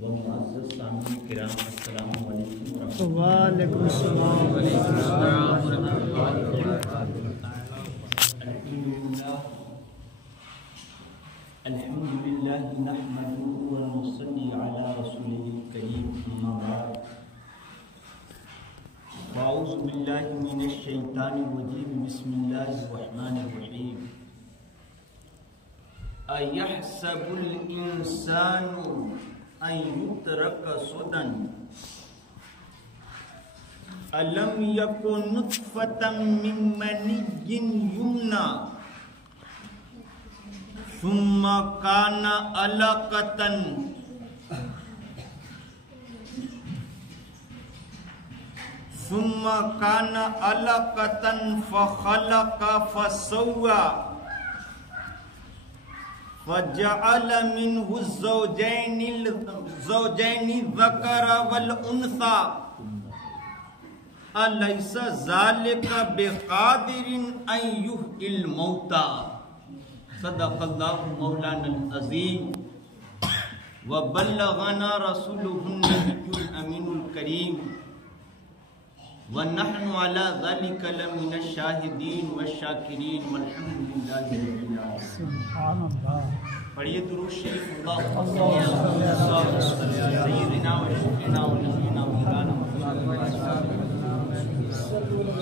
ومعزز سامعین کرام السلام علیکم وعلیکم السلام الحمد للہ نحمده ونصلي على رسوله الكريم اما بعد فاعوذ باللہ من الشیطان الرجیم بسم اللہ الرحمن الرحیم ایحسب الانسان ان یترک سدى الم یکن نطفة من منی یمنی ثم كان علقة فخلق فسوى فجعل منه الزوجين الذكر والأنثى أليس ذلك بقادر أن يحيي الموتى صدق اللہ مولانا العظیم وبلغنا رسوله النبی الامین الکریم ونحن على ذلك لمن الشاہدین والشاکرین والحمد للہ رب العالمین. سبحان اللہ. پڑھیے درود شریف. اللہم صلی علی سیدنا و شفیعنا و نبینا مولانا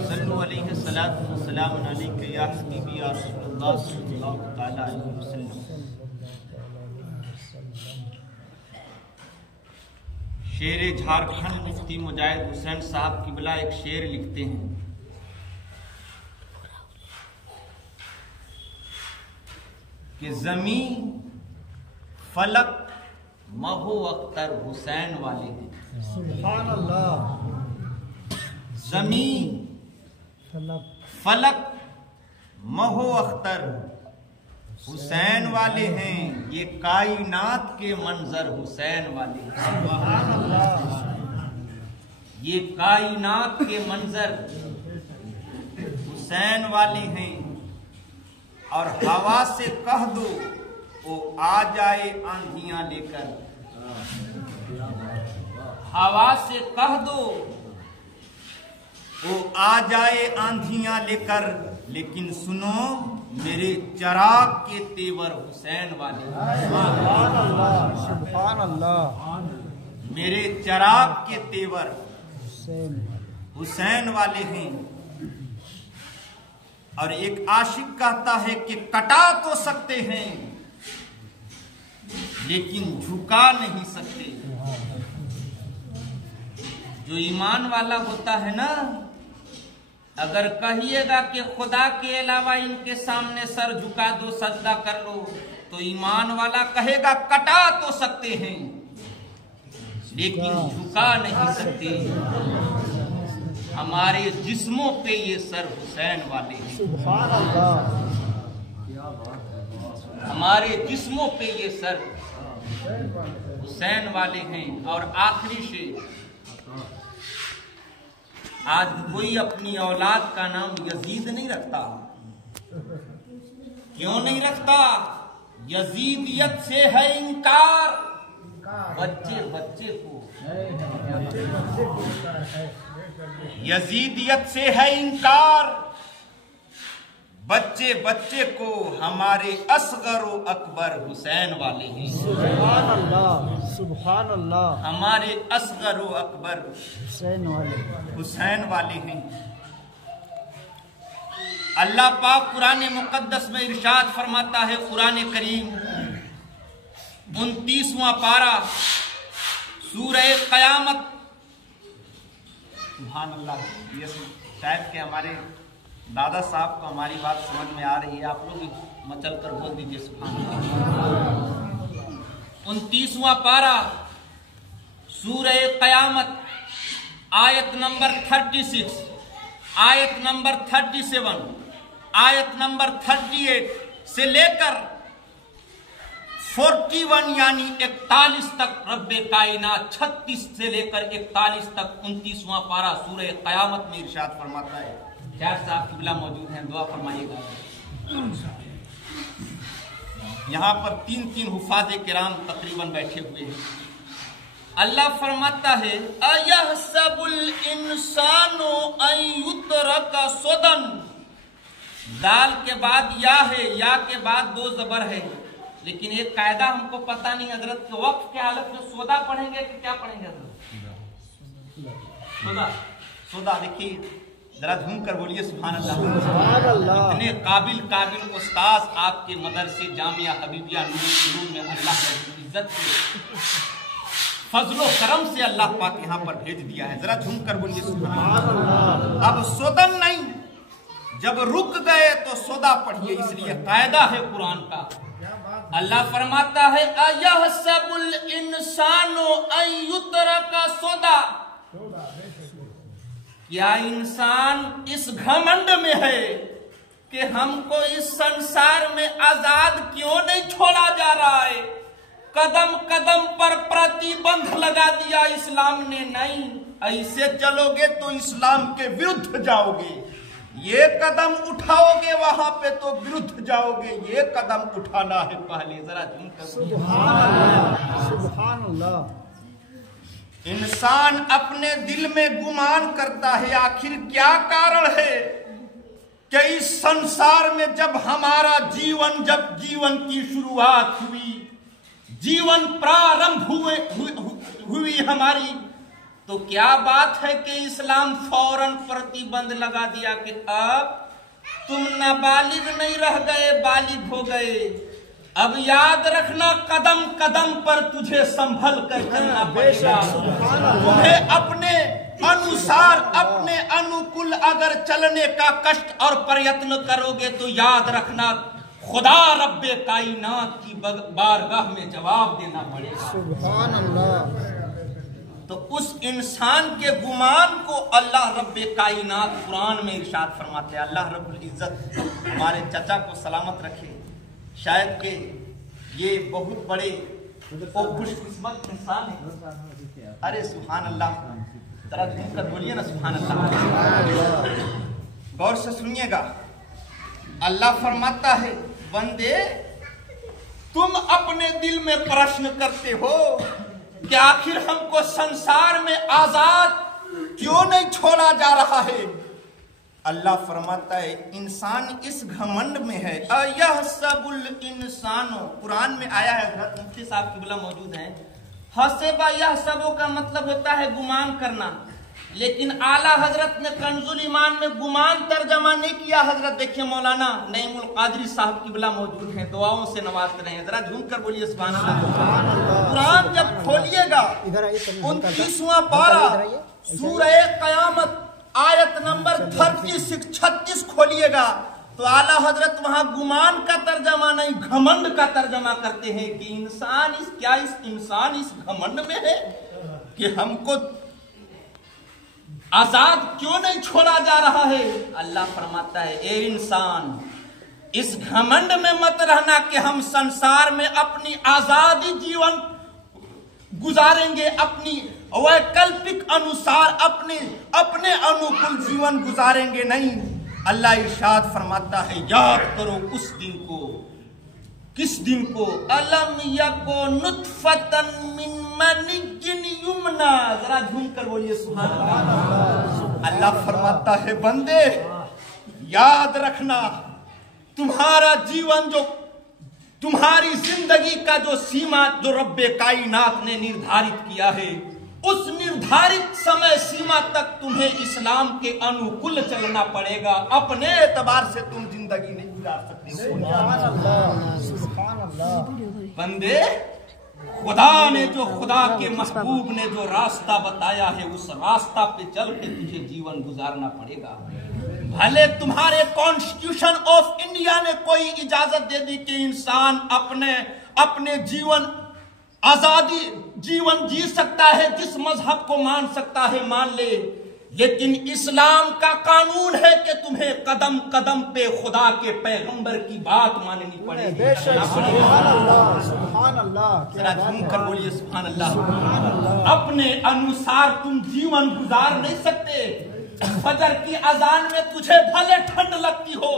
صلو علیہ الصلاۃ والسلام علیک یا حبیبی یا رسول اللہ صلی اللہ تعالی علیہ وسلم. شیر جھارکھنڈ مفتی مجاہد حسین صاحب کی بلا ایک شعر لکھتے ہیں کہ زمین فلک مہو اختر حسین والے ہیں. سبحان اللہ. زمین فلک مہو اختر حسین والے ہیں، یہ کائنات کے منظر حسین والے ہیں. سبحان اللہ. یہ کائنات کے منظر حسین والے ہیں. اور ہوا سے کہہ دو وہ آ جائے آندھیاں لے کر. ہوا سے کہہ دو وہ آ جائے آندھیاں لے کر، لیکن سنو میرے چراغ کے تیور حسین والے. سبحان اللہ. سبحان اللہ. میرے چراغ کے تیور حسین حسین والے ہیں. اور ایک عاشق کہتا ہے کہ کٹا تو سکتے ہیں لیکن جھکا نہیں سکتے. جو ایمان والا ہوتا ہے نا، اگر کہیے گا کہ خدا کے علاوہ ان کے سامنے سر جھکا دو سجدہ کر لو، تو ایمان والا کہے گا کٹا تو سکتے ہیں لیکن جھکا نہیں سکتے. ہمارے جسموں پہ یہ سر حسین والے ہیں. سبحان اللہ. ہمارے جسموں پہ یہ سر حسین والے ہیں. اور آخری شعر، آج کوئی اپنی اولاد کا نام یزید نہیں رکھتا. کیوں نہیں رکھتا؟ یزیدیت سے ہے انکار. بچے بچے کو یزیدیت سے ہے انکار، بچے بچے کو ہمارے اصغر و اکبر حسین والے ہیں. سبحان اللہ. سبحان اللہ. ہمارے اصغر و اکبر حسین والے حسین والے ہیں. اللہ پاک قرآن مقدس میں ارشاد فرماتا ہے، قرآن کریم 29واں پارہ سورہ قیامت. سبحان اللہ. یہ شاید کہ ہمارے دادا صاحب کو ہماری بات سمجھ میں آ رہی ہے. آپ لوگ مچل کر بول دیجئے سبحان اللہ. 29واں پارہ سورہ قیامت، آیت نمبر 36، آیت نمبر 37، آیت نمبر 38 سے لے کر 41 یعنی 41 تک رب کائنات 36 سے لے کر 41 تک 29واں پارہ سورہ قیامت میں ارشاد فرماتا ہے. کیا صاحب قبلہ موجود ہیں، دعا فرمائیے گا. यहाँ पर 3 हुफाज़ किराम तकरीबन बैठे हुए हैं। अल्लाह फरमाता है अयहसबुल इंसानु अन युतरका सुदन। दाल के बाद या है, या के बाद 2 ज़बर है, लेकिन एक कायदा हमको पता नहीं हजरत के वक्त के हालत में सोदा पढ़ेंगे कि क्या पढ़ेंगे हजरत? सोदा देखिए, जरा झूम कर बोलिए सुभान अल्लाह। इतने काबिल उस्ताद आपके मदरसे जामिया हबीबिया नूर में अल्लाह की इज्जत से फजलो करम से अल्लाह पाक यहाँ पर भेज दिया है। जरा झूम कर बोलिए सुभान अल्लाह। अब सोदन नहीं, जब रुक गए तो सोदा पढ़िए, इसलिए कायदा है कुरान का। अल्लाह फरमाता है अयहसबुल इंसानु अन युतरका सोदा। क्या इंसान इस घमंड में है कि हमको इस संसार में आजाद क्यों नहीं छोड़ा जा रहा है? कदम कदम पर प्रतिबंध लगा दिया इस्लाम ने। नहीं, ऐसे चलोगे तो इस्लाम के विरुद्ध जाओगे, ये कदम उठाओगे वहां पे तो विरुद्ध जाओगे। ये कदम उठाना है पहले। जरा झूम कर सुभान अल्लाह। इंसान अपने दिल में गुमान करता है, आखिर क्या कारण है कि इस संसार में जब हमारा जीवन की शुरुआत हुई, जीवन प्रारंभ हुई हमारी, तो क्या बात है कि इस्लाम फौरन प्रतिबंध लगा दिया कि अब तुम नाबालिग नहीं रह गए, बालिग हो गए। अब याद रखना, कदम कदम पर तुझे संभल कर चलना पड़ेगा। तुम्हें अपने अनुसार, अपने अनुकूल अगर चलने का कष्ट और प्रयत्न करोगे तो याद रखना खुदा रब्बे कायनात की बारगाह में जवाब देना पड़ेगा। सुभान अल्लाह। तो उस इंसान के गुमान को अल्लाह रब्बे कायनात कुरान में इरशाद फरमाते हैं। अल्लाह रब्बुल इज्जत हमारे चचा को सलामत रखे। शायद के ये बहुत बड़े खुशकिस्मत इंसान है। अरे सुभान अल्लाह, जरा झूमकर बोलिए ना सुभान अल्लाह। गौर से सुनिएगा, अल्लाह फरमाता है बंदे तुम अपने दिल में प्रश्न करते हो कि आखिर हमको संसार में आजाद क्यों नहीं छोड़ा जा रहा है। अल्लाह फरमाता है इंसान इस घमंड में है। अयहसबुल इंसानो, कुरान में आया है, हज़रत मुफ्ती साहब किबला मौजूद हैं। हसेबा यहसबो का मतलब होता है गुमान करना, लेकिन आला हजरत ने कंजुल ईमान में गुमान तर्जमा नहीं किया। हजरत देखिए मौलाना नईमुल कादरी साहब किबला मौजूद हैं, दुआओं से नवाजते रहे। जरा झूम कर बोलिए सुभान अल्लाह। कुरान जब खोलिएगा 29वां पारा सूरह क़यामत आयत नंबर 36 खोलिएगा तो आला हजरत वहां गुमान का तर्जमा नहीं, घमंड का तर्जमा करते हैं कि इंसान इस घमंड में है कि हमको आजाद क्यों नहीं छोड़ा जा रहा है। अल्लाह फरमाता है ए इंसान, इस घमंड में मत रहना कि हम संसार में अपनी आजादी जीवन गुजारेंगे, अपनी वैकल्पिक अनुसार अपने अनुकूल जीवन गुजारेंगे। नहीं, अल्लाह इरशाद फरमाता है याद करो उस दिन को। किस दिन को? अलम यको नुतफतन मिन मनिय्यिन युमना। जरा झूम कर बोलिए सुभान अल्लाह। अल्लाह फरमाता है बंदे याद रखना, तुम्हारा जीवन जो तुम्हारी जिंदगी का जो सीमा जो रब्बे कायनात ने निर्धारित किया है, उस निर्धारित समय सीमा तक तुम्हें इस्लाम के अनुकूल चलना पड़ेगा। अपने एतबार से तुम जिंदगी नहीं गुजार सकते। बंदे खुदा ने जो खुदा के महबूब ने जो रास्ता बताया है, उस रास्ता पे चल के तुझे जीवन गुजारना पड़ेगा। भले तुम्हारे कॉन्स्टिट्यूशन ऑफ इंडिया ने कोई इजाजत दे दी कि इंसान अपने जीवन आजादी जीवन जी सकता है, जिस मजहब को मान सकता है मान ले, लेकिन इस्लाम का कानून है कि तुम्हें कदम कदम पे खुदा के पैगंबर की बात माननी पड़ेगी। जरा झूम कर बोलिए सुभान अल्लाह। अपने अनुसार तुम जीवन गुजार नहीं सकते। फजर की अजान में तुझे भले ठंड लगती हो,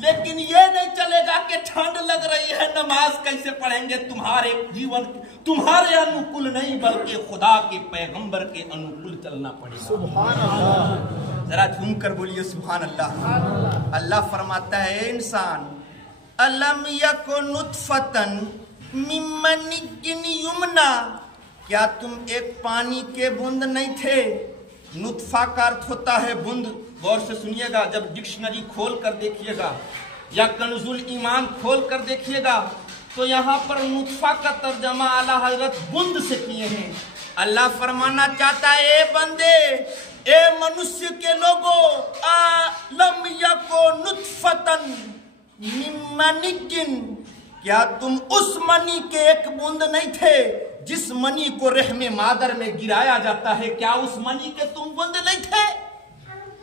लेकिन ये नहीं चलेगा कि ठंड लग रही है नमाज कैसे पढ़ेंगे। तुम्हारे जीवन तुम्हारे अनुकूल नहीं बल्कि खुदा के पैगंबर के अनुकूल चलना पड़ेगा। सुभान अल्लाह। जरा झूम कर बोलिए सुभान अल्लाह। अल्लाह फरमाता है इंसान अलम यको नुतफतन मिम्मनिकिन युमना, क्या तुम एक पानी के बूंद नहीं थे। नुतफा का अर्थ होता है बूंद। गौर से सुनिएगा, जब डिक्शनरी खोल कर देखिएगा या कनजुल ईमान खोल कर देखिएगा तो यहाँ पर नुतफा का तर्जमा आला हजरत बूंद से किए हैं। अल्लाह फरमाना चाहता है ए बंदे, ए मनुष्य के लोगों, अलम यको नुतफतन मिम्मनिकिन, क्या तुम उस मनी के एक बूंद नहीं थे जिस मनी को रहमे मादर में गिराया जाता है। क्या उस मनी के तुम बूंद नहीं थे।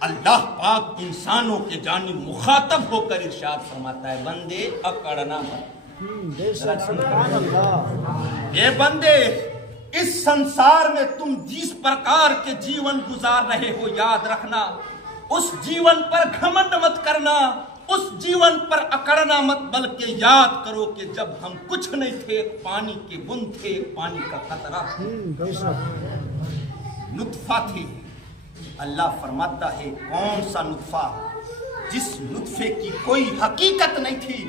अल्लाह पाक इंसानों के जानिब मुखातब होकर इरशाद फरमाता है बंदे अकड़ना मत। सुभान अल्लाह। ये बंदे, इस संसार में तुम जिस प्रकार के जीवन गुजार रहे हो याद रखना, उस जीवन पर घमंड मत करना, उस जीवन पर अकड़ना मत, बल्कि याद करो कि जब हम कुछ नहीं थे, पानी के बूंद थे, पानी का कतरा नुतफा थे। अल्लाह फरमाता है कौन सा नुतफा, जिस नुतफे की कोई हकीकत नहीं थी,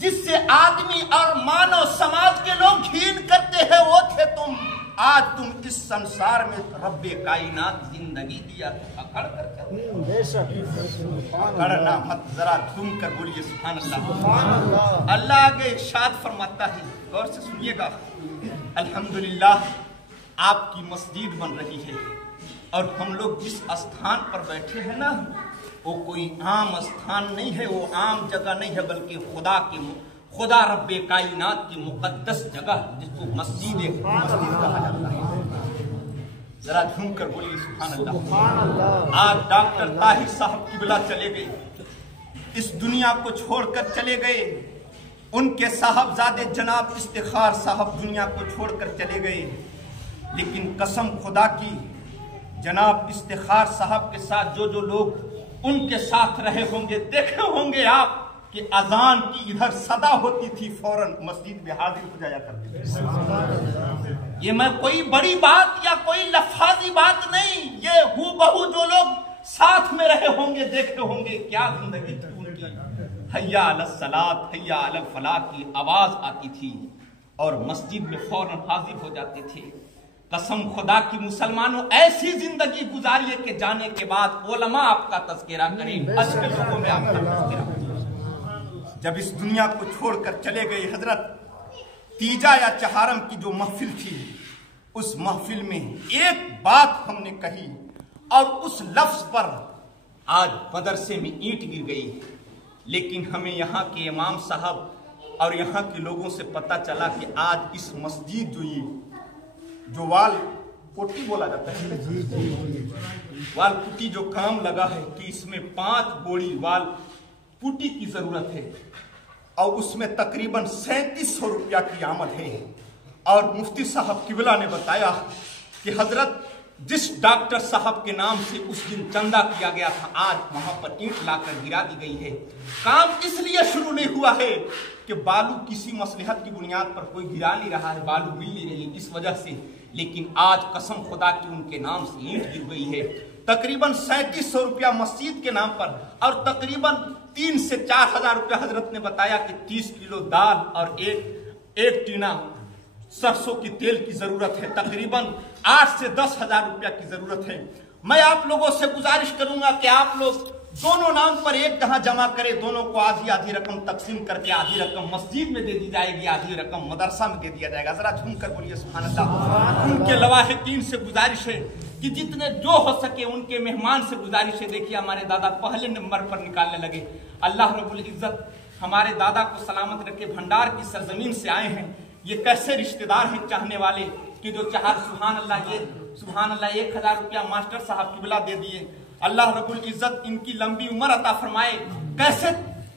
जिससे आदमी और मानव समाज के लोग घिन करते हैं, वो थे तुम। आज तुम इस संसार में रब्बे कायनात जिंदगी दिया तो अकड़ कर अकड़ना मत। जरा तुम कर बोलिए सुभान अल्लाह। अल्लाह आगे इरशाद फरमाता है, गौर से सुनिएगा। अल्हम्दुलिल्लाह आपकी मस्जिद बन रही है और हम लोग जिस स्थान पर बैठे हैं ना, वो कोई आम स्थान नहीं है, वो आम जगह नहीं है, बल्कि खुदा रब्बे कायनात की मुकद्दस जगह जिसको मस्जिद कहा जाता है। जरा झूम कर बोलिए सुभान अल्लाह। आज डॉक्टर ताहिर साहब किबला चले गए, इस दुनिया को छोड़कर चले गए। उनके साहबजादे जनाब इफ्तिखार साहब दुनिया को छोड़कर चले गए, लेकिन कसम खुदा की जनाब इफ्तिखार साहब के साथ जो जो लोग उनके साथ रहे होंगे, देखे होंगे आप कि अजान की इधर सदा होती थी, फौरन मस्जिद में हाजिर हो जाया करते थे। ये मैं कोई बड़ी बात या कोई लफाजी बात नहीं, ये हूबहू जो लोग साथ में रहे होंगे, देखे होंगे क्या जिंदगी थी उनकी। हैया अलस सलात हैया अलल फलाह की आवाज आती थी और मस्जिद में फौरन हाजिर हो जाते थे। कसम खुदा की मुसलमानों, ऐसी जिंदगी गुजारिए कि जाने के बाद उलमा आपका तज़किरा करें, अच्छे लोगों में आपका तज़किरा। जब इस दुनिया को छोड़कर चले गए हजरत, तीजा या चहारम की जो महफिल थी, उस महफिल में एक बात हमने कही और उस लफ्ज पर आज मदरसे में ईंट गिर गई। लेकिन हमें यहाँ के इमाम साहब और यहाँ के लोगों से पता चला कि आज इस मस्जिद जो वाल पुट्टी बोला जाता है, वाल पुट्टी जो काम लगा है कि इसमें 5 बोरी वाल पुट्टी की जरूरत है और उसमें तकरीबन 3700 रुपया की आमद है। और मुफ्ती साहब किबला ने बताया कि हजरत जिस डॉक्टर साहब के नाम से उस दिन चंदा किया गया था, आज वहां पर ईंट लाकर गिरा दी गई है। काम इसलिए शुरू नहीं हुआ है कि बालू किसी मसलहत की बुनियाद पर कोई गिरा नहीं रहा है, बालू मिल नहीं रही इस वजह से, लेकिन आज कसम खुदा की उनके नाम से ईंट गिर गई है। तकरीबन 3700 रुपया मस्जिद के नाम पर और तकरीबन 3 से 4 हजार रुपया हजरत ने बताया कि 30 किलो दाल और एक टीना सरसों की तेल की जरूरत है। तकरीबन 8 से 10 हजार रुपया की जरूरत है। मैं आप लोगों से गुजारिश करूंगा कि आप लोग दोनों नाम पर एक जहां जमा करें, दोनों को आधी आधी रकम तकसीम करके आधी रकम मस्जिद में दे दी जाएगी, आधी रकम मदरसा में दे दिया जाएगा। जरा झूम कर बोलिए सुभान अल्लाह। उनके लवाहिकीन से गुजारिश है कि जितने जो हो सके उनके मेहमान से गुजारिश है। देखिए हमारे दादा पहले नंबर पर निकालने लगे। अल्लाह रब्बुल इज्जत हमारे दादा को सलामत रखे, भंडार की सरजमीन से आए हैं। ये कैसे रिश्तेदार हैं चाहने वाले कि जो चाह सुभान अल्लाह, ये सुभान अल्लाह 1000 रुपया मास्टर साहब किबला दे दिए। अल्लाह रब्बुल इज्जत इनकी लंबी उम्र अता फरमाए। कैसे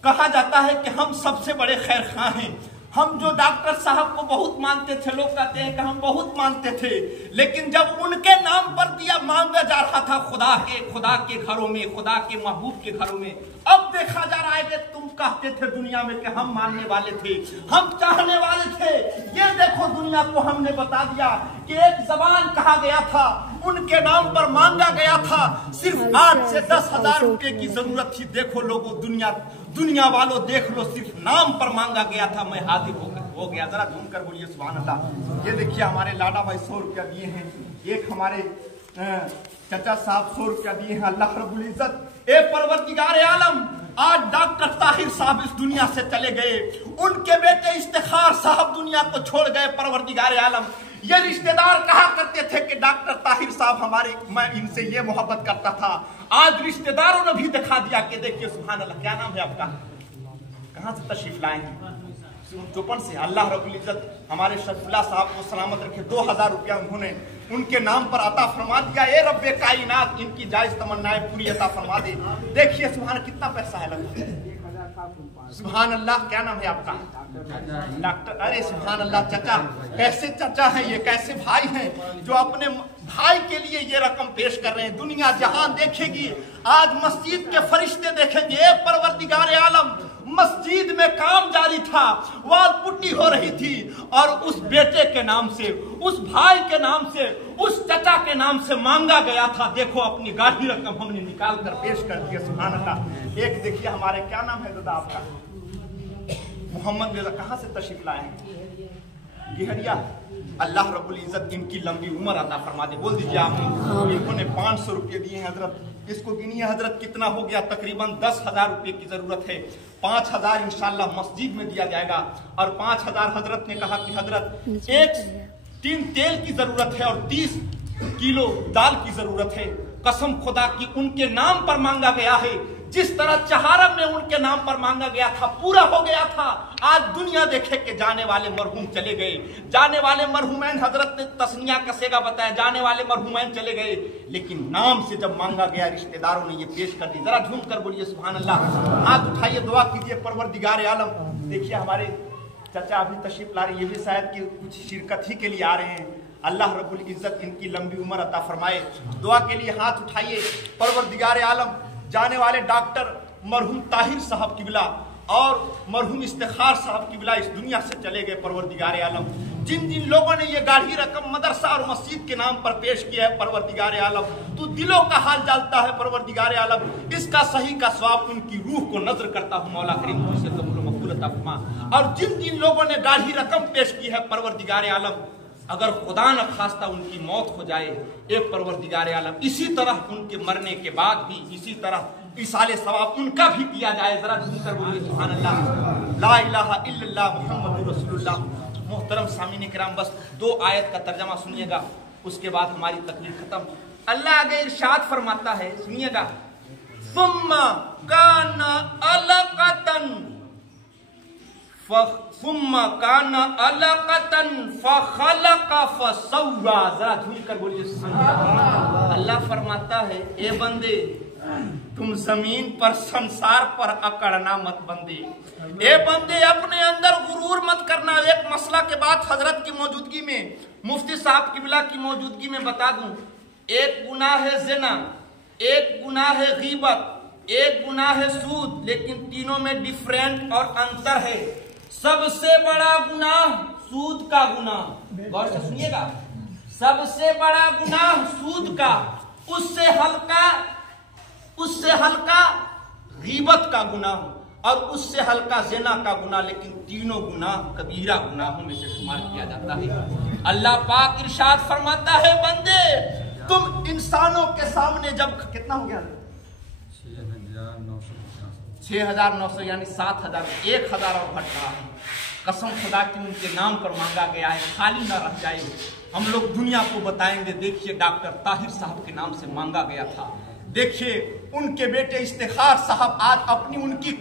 कहा जाता है कि हम सबसे बड़े खैर खां हैं, हम जो डॉक्टर साहब को बहुत मानते थे, लोग कहते हैं कि हम बहुत मानते थे, लेकिन जब उनके नाम पर दिया मांगा जा रहा था खुदा के घरों में, खुदा के महबूब के घरों में, अब देखा जा रहा है कि तुम कहते थे दुनिया में कि हम मानने वाले थे, हम चाहने वाले थे, ये देखो दुनिया को हमने बता दिया कि एक जबान कहा गया था, उनके नाम पर मांगा गया था, सिर्फ 8 से 10,000 रुपए की जरूरत थी। देखो लोगों, दुनिया वालों देख लो, सिर्फ नाम पर मांगा गया था, मैं हाजिर हो गया। जरा झूम कर बोलिए सुभान अल्लाह। ये देखिए हमारे लाडा भाई 100 रुपया दिए हैं, एक हमारे चाचा साहब 100 रुपया दिए हैं। अल्लाह रब्बुल इज्जत ए परवरदिगार आलम, आज डॉक्टर ताहिर साहब इस दुनिया से चले गए, उनके बेटे इफ्तिखार साहब दुनिया को छोड़ गए। परवरदिगार आलम, ये रिश्तेदार कहा करते थे कि डॉक्टर ताहिर साहब हमारे, मैं इनसे ये मोहब्बत करता था, आज रिश्तेदारों ने भी दिखा दिया कि देखिए सुभान अल्लाह। क्या नाम है आपका, कहाँ से तशरीफ लाए हैं? चौपन से। अल्लाह रब्बुल इज्जत हमारे शफीला साहब को सलामत रखे। 2000 रुपया उन्होंने उनके नाम पर अता फरमा दिया। ए रब्बे कायनात, इनकी जायज तमन्नाएं पूरी अता फरमा दे। देखिए सुभान, कितना पैसा है लगभग, सुभान अल्लाह। क्या नाम है आपका? डॉक्टर। अरे सुभान अल्लाह चाचा, कैसे चाचा हैं ये, कैसे भाई हैं जो अपने भाई के लिए ये रकम पेश कर रहे हैं। दुनिया जहां देखेगी, आज मस्जिद के फरिश्ते देखेंगे। परवरदिगार आलम, मस्जिद में काम जारी था, वाल पुट्टी हो रही थी, और उस बेटे के नाम से, उस भाई के नाम से, उस चाचा के नाम से मांगा गया था। देखो अपनी गाढ़ी रकम हमने निकाल कर पेश कर दी। सुभान अल्लाह। एक देखिए हमारे, क्या नाम है दादा आपका? मोहम्मद रजा। कहाँ से तशरीफ लाए हैं? गिहरिया। अल्लाह रब्बुल इज्जत इनकी लंबी उम्र अता फरमा दे। बोल दीजिए आप। इन्होंने 500 रुपये दिए हैं हजरत। इसको गिनिए हजरत, कितना हो गया? तकरीबन 10,000 रुपये की जरूरत है। 5,000 इंशाल्लाह मस्जिद में दिया जाएगा, और 5,000 हजरत ने कहा कि हजरत 1 टीन तेल की जरूरत है और 30 किलो दाल की जरूरत है। कसम खुदा की उनके नाम पर मांगा गया है। जिस तरह चहारम में उनके नाम पर मांगा गया था, पूरा हो गया था। आज दुनिया देखे कि जाने वाले मरहूम चले गए, जाने वाले मरहूमैन, हजरत ने तस्निया कसेगा बताया, जाने वाले मरहूमैन चले गए, लेकिन नाम से जब मांगा गया रिश्तेदारों ने ये पेश कर दी। जरा झूम कर बोलिए सुभान अल्लाह। हाथ उठाइए, दुआ कीजिए परवरदिगार आलम। देखिए हमारे चाचा अभी तशरीफ ला रहे, ये भी शायद कि कुछ शिरकत ही के लिए आ रहे हैं। अल्लाह रब्बुल इज्जत इनकी लंबी उम्र अता फरमाए। दुआ के लिए हाथ उठाइए। परवरदिगार आलम, जाने वाले डॉक्टर मरहूम ताहिर साहब किबला और मरहूम इफ्तिखार साहब किबला इस दुनिया से चले गए। परवरदिगार आलम, जिन जिन लोगों ने ये गाढ़ी रकम मदरसा और मस्जिद के नाम पर पेश किया है, परवरदिगार आलम तू दिलों का हाल जानता है। परवरदिगार आलम, इसका सही का स्वाब उनकी रूह को नजर करता हूँ मौला करीम से कबूल मकबूल अता फरमा। और जिन जिन लोगों ने गाढ़ी रकम पेश की है, परवरदिगार आलम, अगर खुदा न खास्ता उनकी मौत हो जाए, एक परवरदिगार आलम, इसी तरह उनके मरने के बाद भी इसी तरह इसाले सवाब उनका भी किया जाए। जरा झूमकर बोलिए सुभान अल्लाह। ला इलाहा इल्लल्लाह मुहम्मदुर रसूलुल्लाह। मोहतरम सामीन किराम, बस 2 आयत का तर्जमा सुनिएगा, उसके बाद हमारी तकलीफ खत्म। अल्लाह आगे इरशाद फरमाता है, सुनिएगा, सुम्मा काना अलकतन फखलका फसव्वा। जरा झूम कर बोलिए सुभान अल्लाह। अल्लाह फरमाता है, ए बंदे, तुम जमीन पर संसार पर अकड़ना मत बंदे। ए बंदे, अपने अंदर गुरूर मत करना। एक मसला के बाद हजरत की मौजूदगी में, मुफ्ती साहब किबला की मौजूदगी में बता दूं, एक गुनाह है ज़िना, एक गुनाह है गीबत, एक गुनाह है सूद, लेकिन तीनों में डिफरेंट और अंतर है। सबसे बड़ा गुनाह सूद का गुनाह, गौर से सुनिएगा, सबसे बड़ा गुनाह सूद का, उससे हल्का गीबत का गुनाह, और उससे हल्का ज़िना का गुनाह, लेकिन तीनों गुनाह कबीरा गुनाहों में से शुमार किया जाता है। अल्लाह पाक इरशाद फरमाता है, बंदे, तुम इंसानों के सामने जब, कितना हो गया? 6,900 यानी 7,000, 1,000 और घट रहा है। कसम खुदा की उनके नाम पर मांगा गया है, खाली ना रह जाए। हम लोग दुनिया को बताएंगे, देखिए डॉक्टर ताहिर साहब के नाम से मांगा गया था। देखिए उनके बेटे इफ्तिखार साहब आज अपनी उनकी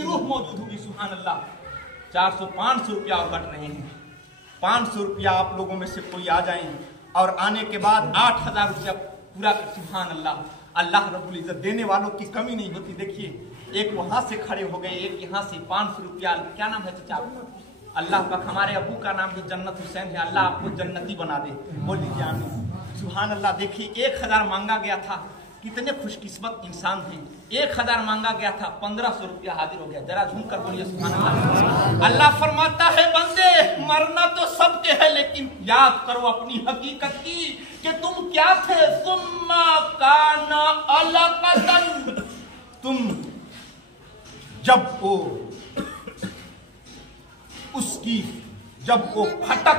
रूह मौजूद होगी। सुभान अल्लाह। 400-500 रुपया और घट रहे हैं। 500 रुपया आप लोगों में से कोई आ जाए और आने के बाद 8,000 रुपया पूरा कर। सुभान अल्लाह। अल्लाह रब्बुल इज्जत देने वालों की कमी नहीं होती। देखिए एक वहां से खड़े हो गए, एक यहाँ से 500 रुपया। क्या नाम है चाचा? अल्लाह पाक हमारे अबू का नाम भी जन्नत हुसैन है, अल्लाह आपको जन्नती बना दे। बोल लीजिए आमीन। सुभान अल्लाह। देखिए 1000 मांगा गया था, कितने खुशकिस्मत इंसान थे। 1000 मांगा गया था, 1500 रुपया हाजिर हो गया। जरा झूम कर बोलिए सुभान अल्लाह। अल्लाह फरमाता है बंदे मरना तो सबके है, लेकिन याद करो अपनी हकीकत की कि तुम क्या थे। सुम्मा काना अलकतन, तुम जब वो फटक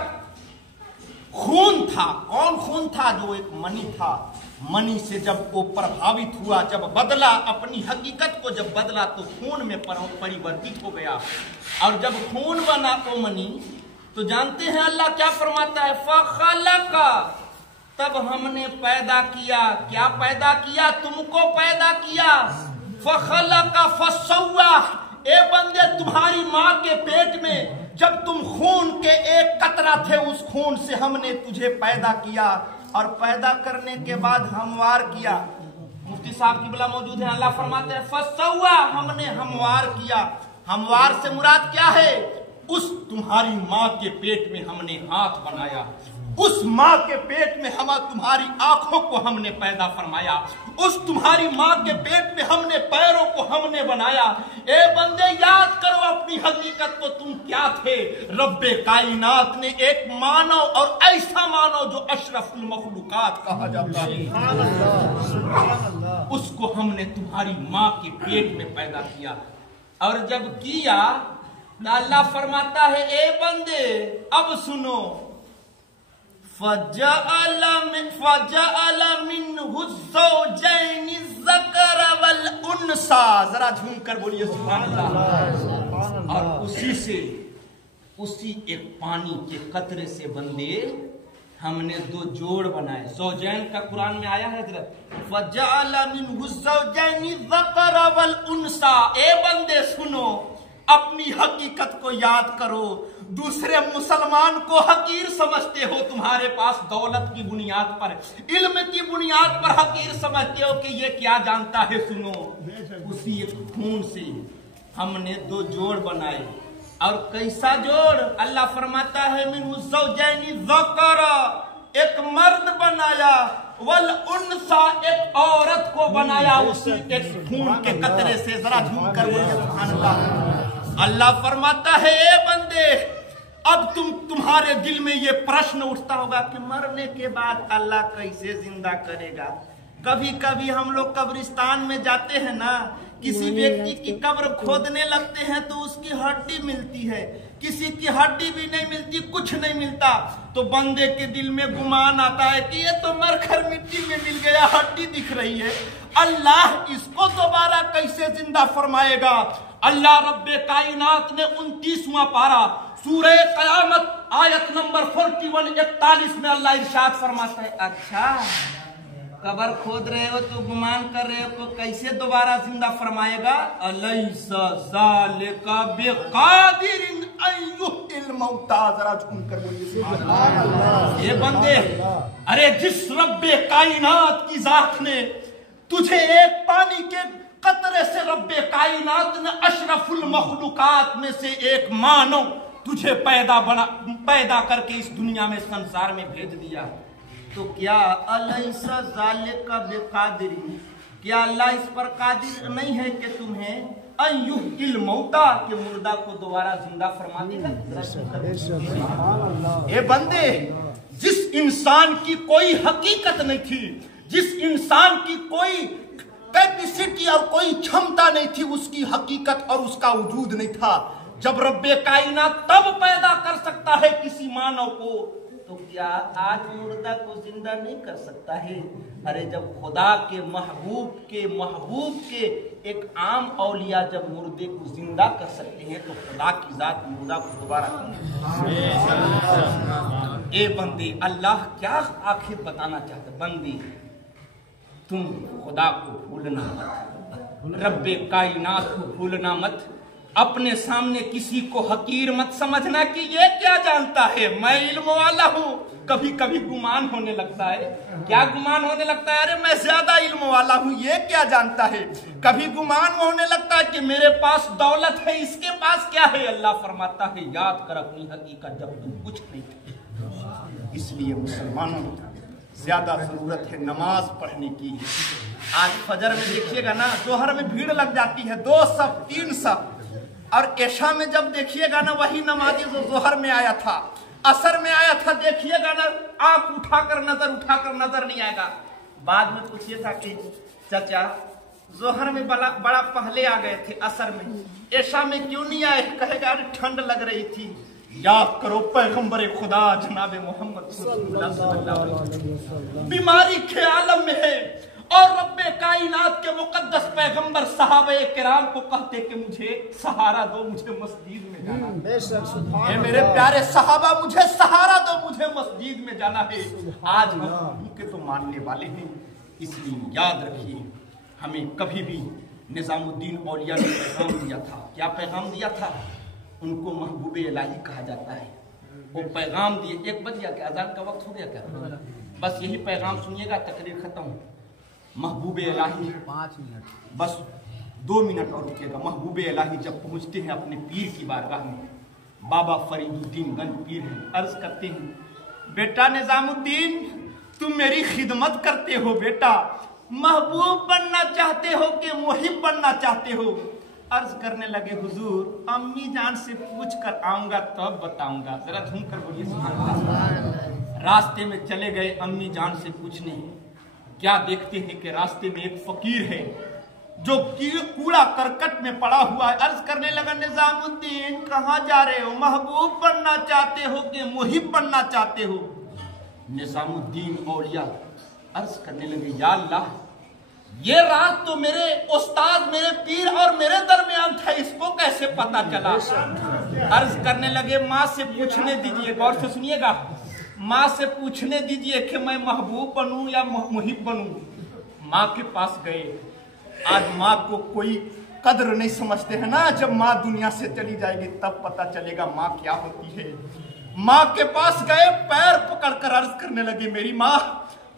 खून था, कौन खून था? जो एक मणि था, मणि से जब वो प्रभावित हुआ, जब बदला अपनी हकीकत को, जब बदला तो खून में परिवर्तित हो गया। और जब खून बना वो मणि, तो जानते हैं अल्लाह क्या फरमाता है, फखलका, तब हमने पैदा किया। क्या पैदा किया? तुमको पैदा किया। फखलका फसव्वा, ए बंदे तुम्हारी माँ के पेट में जब तुम खून के एक कतरा थे, उस खून से हमने तुझे पैदा किया, और पैदा करने के बाद हमवार किया। मुफ्ती साहब की बला मौजूद है। अल्लाह फरमाते हैं फसव्वा, हमने हमवार किया। हमवार से मुराद क्या है? उस तुम्हारी माँ के पेट में हमने हाथ बनाया, उस माँ के पेट में हम तुम्हारी आंखों को हमने पैदा फरमाया, उस तुम्हारी माँ के पेट में हमने पैरों को हमने बनाया। ए बंदे याद करो अपनी हकीकत को, तुम क्या थे। रब्बे कायनात ने एक मानव, और ऐसा मानव जो अशरफुल मखलूकात कहा जाता है, उसको हमने तुम्हारी माँ के पेट में पैदा किया। और जब किया तो अल्लाह फरमाता है ए बंदे अब सुनो, फजअल मिन्हु ज़ौजैनि ज़कर वल उन्सा। जरा झूम कर बोलिए सुभान अल्लाह। और उसी एक पानी के कतरे से बंदे हमने 2 जोड़ बनाए। ज़ौजैन का कुरान में आया है हजरत, फजअल मिन्हु ज़ौजैनि ज़कर वल उन्सा। ए बंदे सुनो, अपनी हकीकत को याद करो। दूसरे मुसलमान को हकीर समझते हो, तुम्हारे पास दौलत की बुनियाद पर, इल्म की बुनियाद पर हकीर समझते हो कि ये क्या जानता है। सुनो, उसी एक खून से हमने 2 जोड़ बनाए। और कैसा जोड़? अल्लाह फरमाता है मिन्हु ज़ौजैनि ज़कर, एक मर्द बनाया, वल उन्सा, एक औरत को बनाया, उसी एक खून के कतरे से। जरा झूम कर बोलिए सुभान अल्लाह। अल्लाह फरमाता है ए बंदे, अब तुम्हारे दिल में ये प्रश्न उठता होगा कि मरने के बाद अल्लाह कैसे जिंदा करेगा। कभी कभी हम लोग कब्रिस्तान में जाते हैं ना, किसी व्यक्ति की कब्र खोदने लगते हैं तो उसकी हड्डी मिलती है, किसी की हड्डी भी नहीं मिलती, कुछ नहीं मिलता, तो बंदे के दिल में गुमान आता है कि ये तो मरकर मिट्टी में मिल गया, हड्डी दिख रही है, अल्लाह इसको दोबारा कैसे जिंदा फरमाएगा। अल्लाह रब्बे कायनात ने 29वां पारा सूरह क़यामत आयत नंबर 41-41 में अल्लाह इरशाद फरमाता है, अच्छा कब्र खोद रहे हो तो गुमान कर रहे हो तो कैसे दोबारा जिंदा फरमाएगा। अलैसा ज़ालिका बिक़ादिरिन अन युह्यिल मौता। जरा झूम कर बोलिए सुभान अल्लाह। ये बंदे, अरे जिस रब्बे कायनात की जात ने तुझे एक पानी के कतरे से, रब्बे कायनात ने अशरफुल मखलूकात में से एक मानव तुझे पैदा करके इस दुनिया में, संसार में भेज दिया, तो क्या अलैसा ज़ालिका बिक़ादिरिन, क्या अल्लाह इस पर कादिर नहीं है कि तुम्हें अन युह्यिल मौता, के मुर्दा को दोबारा जिंदा फरमा देगा। ये बंदे, जिस इंसान की कोई हकीकत नहीं थी, जिस इंसान की कोई कैपेसिटी और कोई क्षमता नहीं थी, उसकी हकीकत और उसका वजूद नहीं था, जब रब्बे कायनात तब पैदा कर सकता है किसी मानव को, तो क्या आज मुर्दा को जिंदा नहीं कर सकता है। अरे जब खुदा के महबूब के एक आम औलिया जब मुर्दे को जिंदा कर सकते हैं, तो खुदा की जात मुर्दा को दोबारा। ए बंदे, अल्लाह क्या आखिर बताना चाहते, बंदी तुम खुदा को भूलना मत, रब्बे कायनात को भूलना मत। अपने सामने किसी को हकीर मत समझना कि ये क्या जानता है, मैं इल्म वाला हूं। कभी कभी गुमान होने लगता है। क्या गुमान होने लगता है? अरे मैं ज्यादा इल्म वाला हूं, ये क्या जानता है। कभी गुमान होने लगता है कि मेरे पास दौलत है, इसके पास क्या है। अल्लाह फरमाता है याद कर अपनी हकीकत जब तुम कुछ नहीं थे। इसलिए मुसलमानों ज्यादा जरूरत है नमाज पढ़ने की। आज फजर में देखिएगा ना, जोहर में भीड़ लग जाती है, 2 सफ 3 सफ। और ऐशा में जब देखिएगा ना, वही नमाजी जो जोहर में आया था, असर में आया था, देखिएगा ना आंख उठाकर नजर नहीं आएगा। बाद में पूछिए था कि चाचा जोहर में बड़ा पहले आ गए थे, असर में, ऐशा में क्यों नहीं आए। कहेगा अरे ठंड लग रही थी। याद करो पैगंबर खुदा जनाब मोहम्मद सल्लल्लाहु अलैहि वसल्लम बीमारी के आलम में है और रब्बे कायनात के मुकद्दस पैगंबर सहाबे किराम को कहते कि मुझे सहारा दो, मुझे मस्जिद में जाना है। मेरे प्यारे सहाबा, मुझे सहारा दो, मुझे मस्जिद में जाना है। आज हम उनके तो मानने वाले हैं, इसलिए याद रखिए हमें कभी भी निजामुद्दीन औलिया ने पैगाम दिया था। क्या पैगाम दिया था? उनको महबूबे इलाही कहा जाता है। वो पैगाम दिए। 1 बज गया क्या? अजान का वक्त हो गया क्या? बस यही पैगाम सुनिएगा, तकरीर खत्म। महबूबे इलाही 5 मिनट, बस 2 मिनट और रुकिएगा। महबूबे इलाही जब पहुंचते हैं अपने पीर की बारगाह में, बाबा फरीदुद्दीन गंज पीर हैं, अर्ज करते हैं बेटा निजामुद्दीन तुम मेरी खिदमत करते हो, बेटा महबूब बनना चाहते हो कि मुहिब बनना चाहते हो। अर्ज करने लगे हुजूर अम्मी जान से पूछ कर आऊंगा तब बताऊंगा। जरा झूम कर बोलिए सुभान अल्लाह। रास्ते में चले गए अम्मी जान से पूछने। क्या देखते हैं कि रास्ते में एक फकीर है जो कूड़ा करकट में पड़ा हुआ है। अर्ज करने लगा निजामुद्दीन कहाँ जा रहे हो, महबूब बनना चाहते हो कि मुहिब बनना चाहते हो। निजामुद्दीन औलिया अर्ज करने लगे या अल्लाह ये रात तो मेरे उस्ताद, मेरे पीर और मेरे दरमियान था, इसको कैसे पता चला। अर्ज करने लगे माँ से पूछने दीजिए, गौर से सुनिएगा, माँ से पूछने दीजिए कि मैं महबूब बनूं या मुहिब बनूं। माँ के पास गए। आज माँ को कोई कद्र नहीं समझते हैं ना, जब माँ दुनिया से चली जाएगी तब पता चलेगा माँ क्या होती है। माँ के पास गए, पैर पकड़कर अर्ज करने लगे मेरी माँ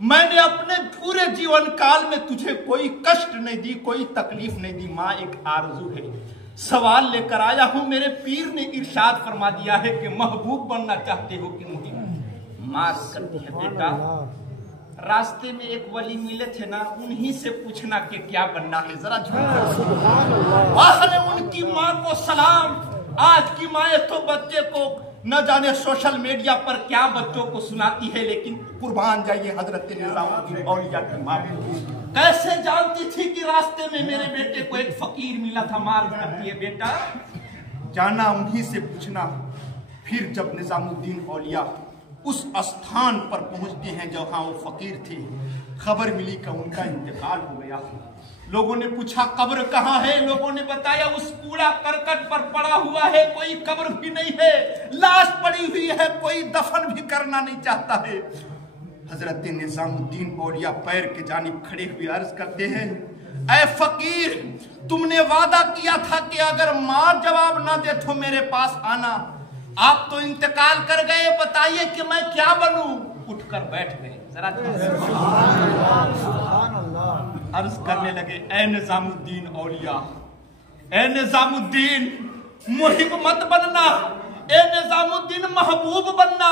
मैंने अपने पूरे जीवन काल में तुझे कोई कष्ट नहीं दी, कोई तकलीफ नहीं दी। माँ एक आरज़ू है, सवाल लेकर आया हूं। मेरे पीर ने इरशाद फरमा दिया है कि महबूब बनना चाहते हो कि मुहिब। माँ करती है बेटा रास्ते में एक वली मिले थे ना, उन्हीं से पूछना कि क्या बनना है। जरा उनकी माँ को सलाम। आज की माए तो बच्चे को न जाने सोशल मीडिया पर क्या बच्चों को सुनाती है, लेकिन कुर्बान जाइए हजरत निजामुद्दीन औलिया की माँ कैसे जानती थी कि रास्ते में मेरे बेटे को एक फकीर मिला था। मार करती है बेटा जाना उन्हीं से पूछना। फिर जब निजामुद्दीन औलिया उस स्थान पर पहुंचते हैं जहां वो फकीर थे, खबर मिली कि उनका इंतकाल हो गया। लोगों ने पूछा कब्र कहाँ है, लोगों ने बताया उस कूड़ा करकट पर पड़ा हुआ है, कोई कब्र भी नहीं है, लाश पड़ी हुई है, कोई दफन भी करना नहीं चाहता है। हजरत निजामुद्दीन औलिया पैर के जानिब खड़े हुए अर्ज करते हैं ऐ फकीर तुमने वादा किया था कि अगर माँ जवाब ना दे तो मेरे पास आना। आप तो इंतकाल कर गए, बताइए कि मैं क्या बनूं। उठकर बैठ गए। जरा अर्ज करने लगे ऐ निजामुद्दीन औलिया, ऐ निजामुद्दीन मुहिब मत बनना, ए निजामुद्दीन महबूब बनना।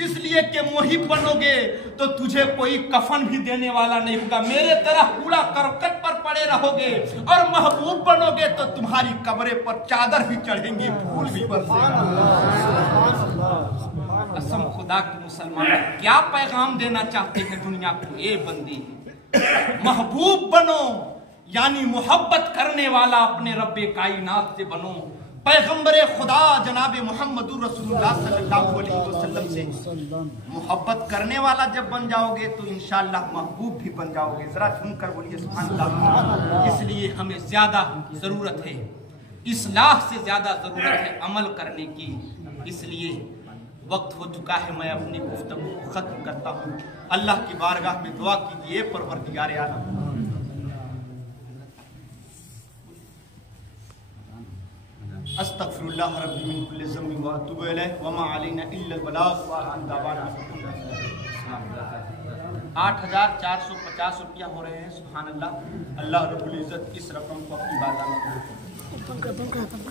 इसलिए कि मुहिब बनोगे तो तुझे कोई कफन भी देने वाला नहीं होगा, मेरे तरह कूड़ा करकट पर पड़े रहोगे। और महबूब बनोगे तो तुम्हारी कब्र पर चादर भी चढ़ेंगी, फूल भी बरसेंगे। कसम खुदा के मुसलमान क्या पैगाम देना चाहते हैं दुनिया को। ए बंदी महबूब बनो, यानी मोहब्बत करने वाला अपने रब्बे कायनात से बनो। पैगंबर खुदा जनाब मोहम्मद रसूलुल्लाह सल्लल्लाहु अलैहि वसल्लम से मोहब्बत करने वाला जब बन जाओगे तो इंशाअल्लाह महबूब भी बन जाओगे। जरा झूम कर बोलिए सुभान अल्लाह। इसलिए हमें ज्यादा जरूरत है, इस्लाह से ज्यादा जरूरत है अमल करने की। इसलिए वक्त हो चुका है, मैं अपनी गुफ्तगू को खत्म करता हूँ। अल्लाह की बारगाह में दुआ कीजिए परवरदिगार आलम استغفرullah ربی من کل ذنب واتوب الیہ وما علینا الا البلاغ وآخر دعوانا 8450 روپیہ ہو رہے ہیں. سبحان اللہ. اللہ رب العزت اس رقم کو اپنی بارگاہ میں قبول فرمائے.